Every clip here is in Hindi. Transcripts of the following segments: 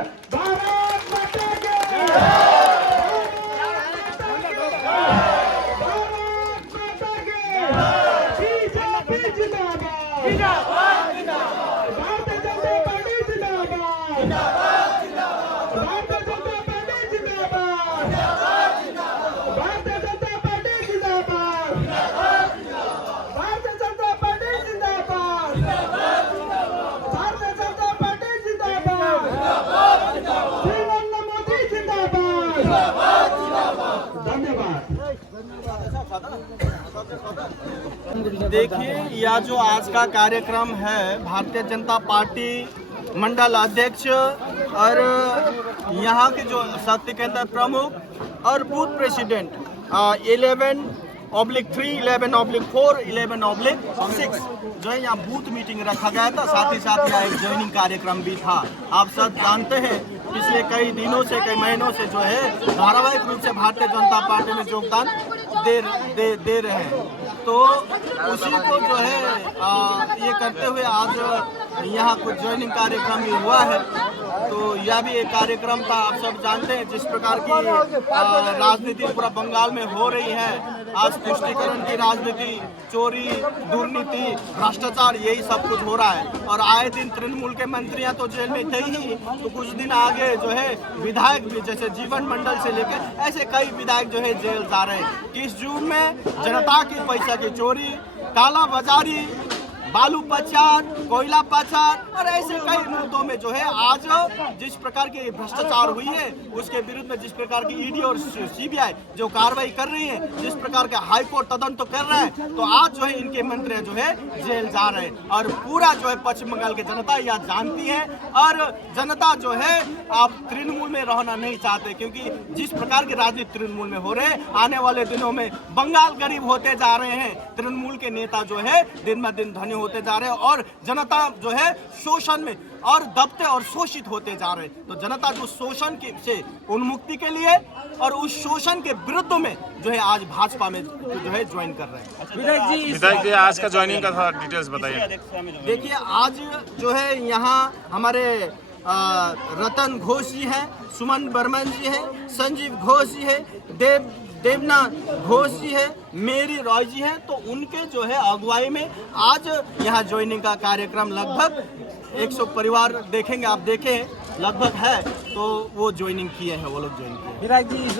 भारत माता की बीजेपी जिंदाबाद, भारतीय जनता पार्टी जिंदाबाद, भारतीय जनता पार्टी जिंदाबाद, भारतीय जनता पार्टी जिंदाबाद, भारतीय जनता पार्टी जिंदाबाद, भारतीय जनता पार्टी जिंदाबाद, श्री मोदी जिंदाबाद। धन्यवाद। देखिए, यह जो आज का कार्यक्रम है, भारतीय जनता पार्टी मंडल अध्यक्ष और यहाँ के जो शक्ति केंद्र प्रमुख और बूथ प्रेसिडेंट 11/3, 11/4, 11/6 जो है यहाँ बूथ मीटिंग रखा गया था। साथ ही साथ यहाँ एक ज्वाइनिंग कार्यक्रम भी था। आप सब जानते हैं पिछले कई दिनों से, कई महीनों से जो है धारावाहिक रूप से भारतीय जनता पार्टी में योगदान दे रहे हैं। तो उसी को जो है ये करते हुए आज यहाँ कुछ ज्वाइनिंग कार्यक्रम भी हुआ है। तो यह भी एक कार्यक्रम था। आप सब जानते हैं जिस प्रकार की राजनीति पूरा बंगाल में हो रही है। आज तुष्टीकरण की राजनीति, चोरी, दुर्नीति, भ्रष्टाचार, यही सब कुछ हो रहा है। और आए दिन तृणमूल के मंत्रियां तो जेल में थे ही, तो कुछ दिन आगे जो है विधायक भी, जैसे जीवन मंडल से लेकर ऐसे कई विधायक जो है जेल जा रहे हैं। किस जुर्म में? जनता की पैसा की चोरी, काला बाजारी, बालू पचार, कोयला पचार और ऐसे कई मुद्दों में जो है आज जिस प्रकार की भ्रष्टाचार हुई है उसके विरुद्ध में जिस प्रकार की ईडी और सीबीआई जो कार्रवाई कर रही है, जिस प्रकार के हाई कोर्ट तदंत तो कर रहा है, तो आज जो है इनके मंत्री जो है जेल जा रहे हैं। और पूरा जो है पश्चिम बंगाल की जनता यह जानती है और जनता जो है आप तृणमूल में रहना नहीं चाहते, क्योंकि जिस प्रकार की राजनीति तृणमूल में हो रहे हैं, आने वाले दिनों में बंगाल गरीब होते जा रहे हैं। तृणमूल के नेता जो है दिन ब दिन धनी होते जा रहे हैं और जनता जो है शोषण में और दबते और शोषित होते जा रहे हैं। तो जनता जो शोषण से उन्मुक्ति के लिए और उस शोषण के विरुद्ध में जो है आज भाजपा में जो है ज्वाइन कर रहे हैं। विधायक जी आज का ज्वाइनिंग का थोड़ा डिटेल्स बताइए। देखिए, आज जो है यहाँ हमारे रतन घोष जी हैं, सुमन बर्मन जी हैं, संजीव घोष जी है, देवनाथ घोष जी है, मेरी रॉय जी हैं। तो उनके जो है अगुवाई में आज यहाँ ज्वाइनिंग का कार्यक्रम लगभग 100 परिवार देखेंगे, आप देखें लगभग है, तो वो ज्वाइनिंग किए हैं, वो लोग ज्वाइन किए। विधायक जी, इस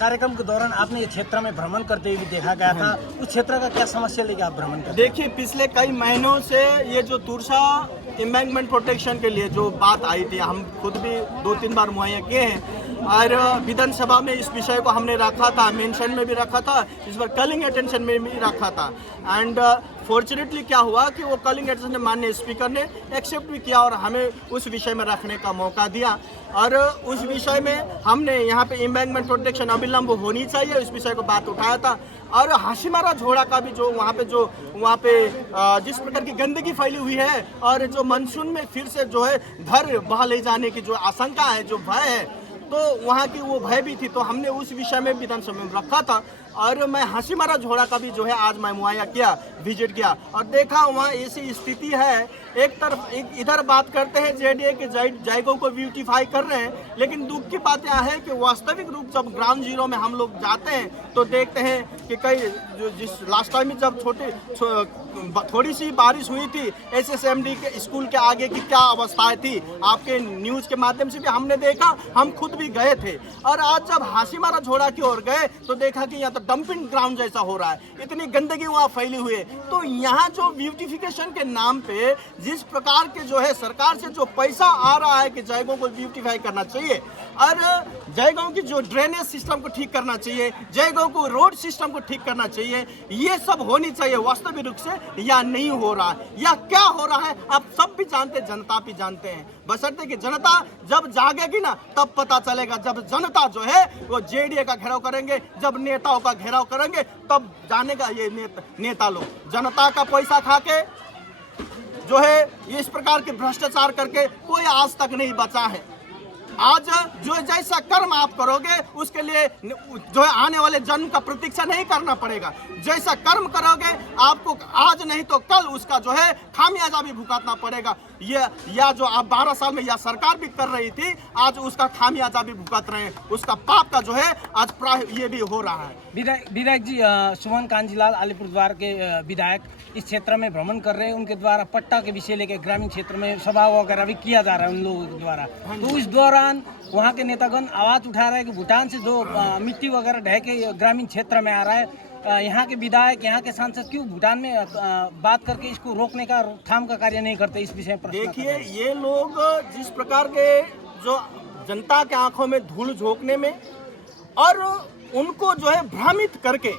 कार्यक्रम के दौरान आपने ये क्षेत्र में भ्रमण करते हुए देखा गया था, उस क्षेत्र का क्या समस्या लेके आप भ्रमण करते? देखिए, पिछले कई महीनों से ये जो तुरसा एम्बैंकमेंट प्रोटेक्शन के लिए जो बात आई थी, हम खुद भी 2-3 बार मुहैया किए हैं और विधानसभा में इस विषय को हमने रखा था, मेंशन में भी रखा था, इस बार कलिंग अटेंशन में भी रखा था। एंड फॉर्चुनेटली क्या हुआ कि वो कलिंग अटेंशन माननीय स्पीकर ने एक्सेप्ट भी किया और हमें उस विषय में रखने का मौका दिया। और उस विषय में हमने यहाँ पे एम्बैंकमेंट प्रोटेक्शन अविलंब होनी चाहिए, इस विषय को बात उठाया था। और हाशिमारा झोड़ा का भी जो वहाँ पे जिस प्रकार की गंदगी फैली हुई है और जो मानसून में फिर से जो है घर बहा ले जाने की जो आशंका है, जो भय है, तो वहाँ की वो भय भी थी। तो हमने उस विषय में विधानसभा में रखा था और मैं हाशिमारा झोड़ा का भी जो है आज मैं मुहैया किया, विजिट किया और देखा वहाँ ऐसी स्थिति है। एक तरफ इधर बात करते हैं जेडीए के जायगों को ब्यूटीफाई कर रहे हैं, लेकिन दुख की बात यह है कि वास्तविक रूप जब ग्राउंड जीरो में हम लोग जाते हैं तो देखते हैं कि कई जिस लास्ट टाइम में जब थोड़ी सी बारिश हुई थी, SSMD के स्कूल के आगे की क्या अवस्थाएं थी, आपके न्यूज़ के माध्यम से भी हमने देखा, हम खुद भी गए थे। और आज जब हाशिमारा झोड़ा की ओर गए तो देखा कि यहाँ तो डंपिंग ग्राउंड जैसा हो रहा है, इतनी गंदगी वहाँ फैली हुई है। तो यहाँ जो ब्यूटिफिकेशन के नाम पे जिस प्रकार के जो है सरकार से जो पैसा आ रहा है कि जयगांव को ब्यूटिफाई करना चाहिए और जयगांव की जो ड्रेनेज सिस्टम को ठीक करना चाहिए, जयगांव को रोड सिस्टम को ठीक करना चाहिए, ये सब होनी चाहिए। वास्तविक रूप से यह नहीं हो रहा है। यह क्या हो रहा है आप सब भी जानते हैं, जनता भी जानते हैं। बशर्ते कि जनता जब जागेगी ना तब पता चलेगा। जब जनता जो है वो जेडीए का घेराव करेंगे, जब नेताओं का घेराव करेंगे, तब जानेगा ये नेता लोग जनता का पैसा खा के जो है इस प्रकार के भ्रष्टाचार करके कोई आज तक नहीं बचा है। आज जो जैसा कर्म आप करोगे उसके लिए जो है आने वाले जन्म का प्रतीक्षा नहीं करना पड़ेगा। जैसा कर्म करोगे आपको आज नहीं तो कल उसका जो है खामियाजा भी भुगतना पड़ेगा। या जो आप 12 साल में यह सरकार भी कर रही थी, आज उसका खामियाजा भी भुगत रहे हैं, उसका पाप का जो है आज ये भी हो रहा है। विधायक जी, सुमन कांजीलाल अलीपुरद्वार के विधायक इस क्षेत्र में भ्रमण कर रहे हैं, उनके द्वारा पट्टा के विषय लेकर ग्रामीण क्षेत्र में सभा वगैरह भी किया जा रहा है उन लोगों के द्वारा। तो इस दौरान वहाँ के नेतागण आवाज उठा रहे हैं कि भूटान से जो मिट्टी वगैरह ढह के ग्रामीण क्षेत्र में आ रहा है, यहाँ के विधायक, यहाँ के सांसद क्यों भूटान में बात करके इसको रोकने का, रोकथाम का कार्य नहीं करते? इस विषय पर देखिए, ये लोग जिस प्रकार के जो जनता के आंखों में धूल झोंकने में और उनको जो है भ्रमित करके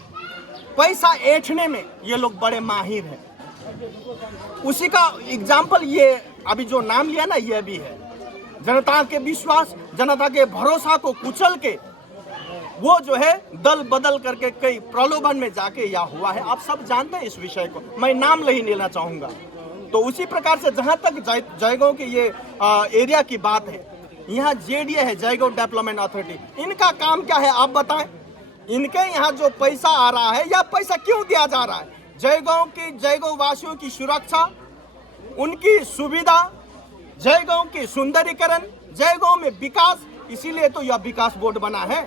पैसा ऐंठने में ये लोग बड़े माहिर हैं। उसी का एग्जाम्पल ये अभी जो नाम लिया ना, ये भी है। जनता के विश्वास, जनता के भरोसा को कुचल के वो जो है दल बदल करके कई प्रलोभन में जाके या हुआ है। आप सब जानते हैं इस विषय को, मैं नाम नहीं लेना चाहूँगा। तो उसी प्रकार से जहाँ तक जयगांव की ये एरिया की बात है, यहाँ जेडीए है, जयगांव डेवलपमेंट अथॉरिटी, इनका काम क्या है आप बताएं? इनके यहाँ जो पैसा आ रहा है या पैसा क्यों दिया जा रहा है? जयगांव वासियों की सुरक्षा, उनकी सुविधा, जयगांव की सुंदरीकरण, जयगांव में विकास, इसीलिए तो यह विकास बोर्ड बना है।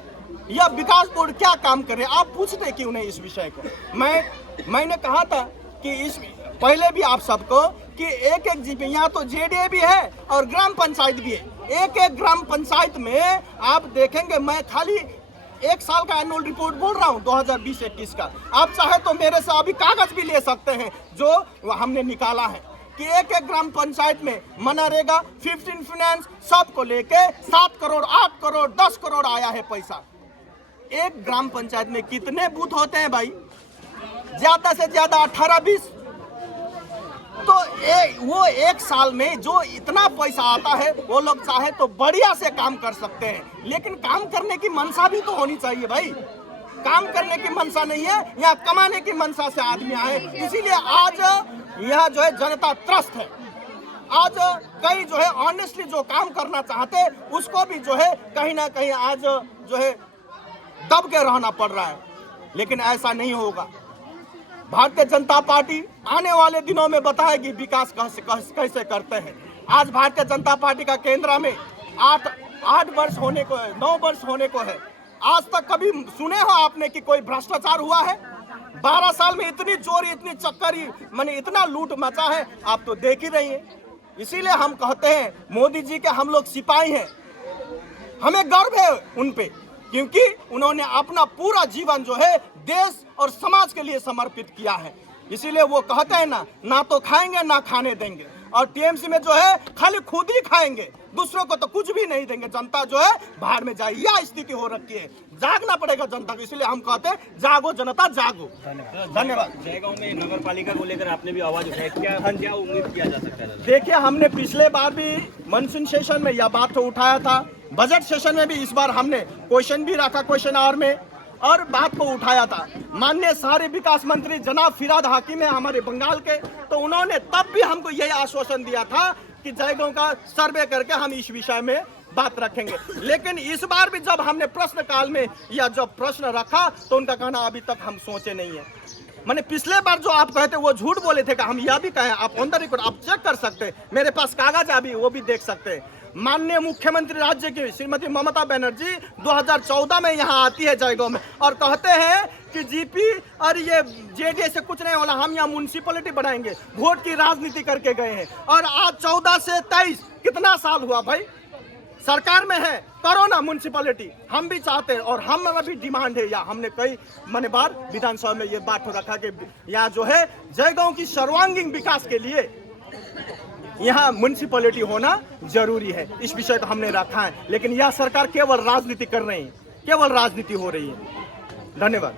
यह विकास बोर्ड क्या काम करे, आप पूछते क्यों नहीं इस विषय को? मैंने कहा था कि इस पहले भी आप सबको कि एक जीपी, यहाँ तो जेडीए भी है और ग्राम पंचायत भी है। एक ग्राम पंचायत में आप देखेंगे, मैं खाली 1 साल का एनुअल रिपोर्ट बोल रहा हूँ 2020-21 का। आप चाहे तो मेरे से अभी कागज भी ले सकते हैं जो हमने निकाला है कि एक ग्राम पंचायत में मनरेगा, 15 फाइनेंस सबको लेके 7 करोड़, 8 करोड़, 10 करोड़ आया है पैसा। एक ग्राम पंचायत में कितने बूथ होते हैं भाई? ज्यादा से ज्यादा 18-20। तो वो 1 साल में जो इतना पैसा आता है, वो लोग चाहे तो बढ़िया से काम कर सकते हैं, लेकिन काम करने की मनसा भी तो होनी चाहिए भाई। काम करने की मनसा नहीं है, यहाँ कमाने की मनसा से आदमी आए। इसीलिए आज यहाँ जो है जनता त्रस्त है। आज कई जो है ऑनेस्टली जो काम करना चाहते, उसको भी जो है कहीं ना कहीं आज जो है दब के रहना पड़ रहा है। लेकिन ऐसा नहीं होगा। भारतीय जनता पार्टी आने वाले दिनों में बताएगी विकास कैसे करते हैं। आज भारतीय जनता पार्टी का केंद्र में 8 वर्ष होने को है, 9 वर्ष होने को है। आज तक कभी सुने हो आपने कि कोई भ्रष्टाचार हुआ है? 12 साल में इतनी चोरी, इतनी चक्करी, माने इतना लूट मचा है, आप तो देख ही रही हैं। इसीलिए हम कहते हैं मोदी जी के हम लोग सिपाही हैं, हमें गर्व है उन पे, क्योंकि उन्होंने अपना पूरा जीवन जो है देश और समाज के लिए समर्पित किया है। इसीलिए वो कहते हैं ना तो खाएंगे ना खाने देंगे, और टीएमसी में जो है खाली खुद ही खाएंगे, दूसरों को तो कुछ भी नहीं देंगे। जनता जो है बाहर में जाए, यह स्थिति हो रखी है। जागना पड़ेगा जनता को, इसलिए हम कहते हैं जागो जनता जागो। धन्यवाद। जयगांव में नगर पालिका को लेकर आपने भी आवाज उठाई, क्या उम्मीद किया जा सकता है? देखिए, हमने पिछले बार भी मानसून सेशन में यह बात तो उठाया था, बजट सेशन में भी इस बार हमने क्वेश्चन भी रखा, क्वेश्चन आवर में, और बात को उठाया था। माननीय शहरी विकास मंत्री जनाब फिराद हाकिम है हमारे बंगाल के, तो उन्होंने तब भी हमको यही आश्वासन दिया था कि जयगांव का सर्वे करके हम इस विषय में बात रखेंगे। लेकिन इस बार भी जब हमने प्रश्न काल में या जब प्रश्न रखा, तो उनका कहना अभी तक हम सोचे नहीं है। मैंने पिछले बार जो आप कहते वो झूठ बोले थे, हम यह भी कहें, आप ऑन द रिकॉर्ड आप चेक कर सकते हैं, मेरे पास कागज अभी वो भी देख सकते हैं। माननीय मुख्यमंत्री राज्य की श्रीमती ममता बनर्जी 2014 में यहाँ आती है जयगांव में, और कहते हैं कि जीपी और ये जेडीए से कुछ नहीं होला, हम यहाँ म्युनिसिपैलिटी बनाएंगे। वोट की राजनीति करके गए हैं, और आज 14 से 23 कितना साल हुआ भाई, सरकार में है, करो ना म्युनिसिपैलिटी। हम भी चाहते हैं, और हमारा भी डिमांड है, या हमने कई मने बार विधानसभा में ये बात रखा कि यहाँ जो है जयगांव की सर्वांगीण विकास के लिए यहाँ म्युनिसिपैलिटी होना जरूरी है। इस विषय को हमने रखा है, लेकिन यह सरकार केवल राजनीति कर रही है, केवल राजनीति हो रही है। धन्यवाद।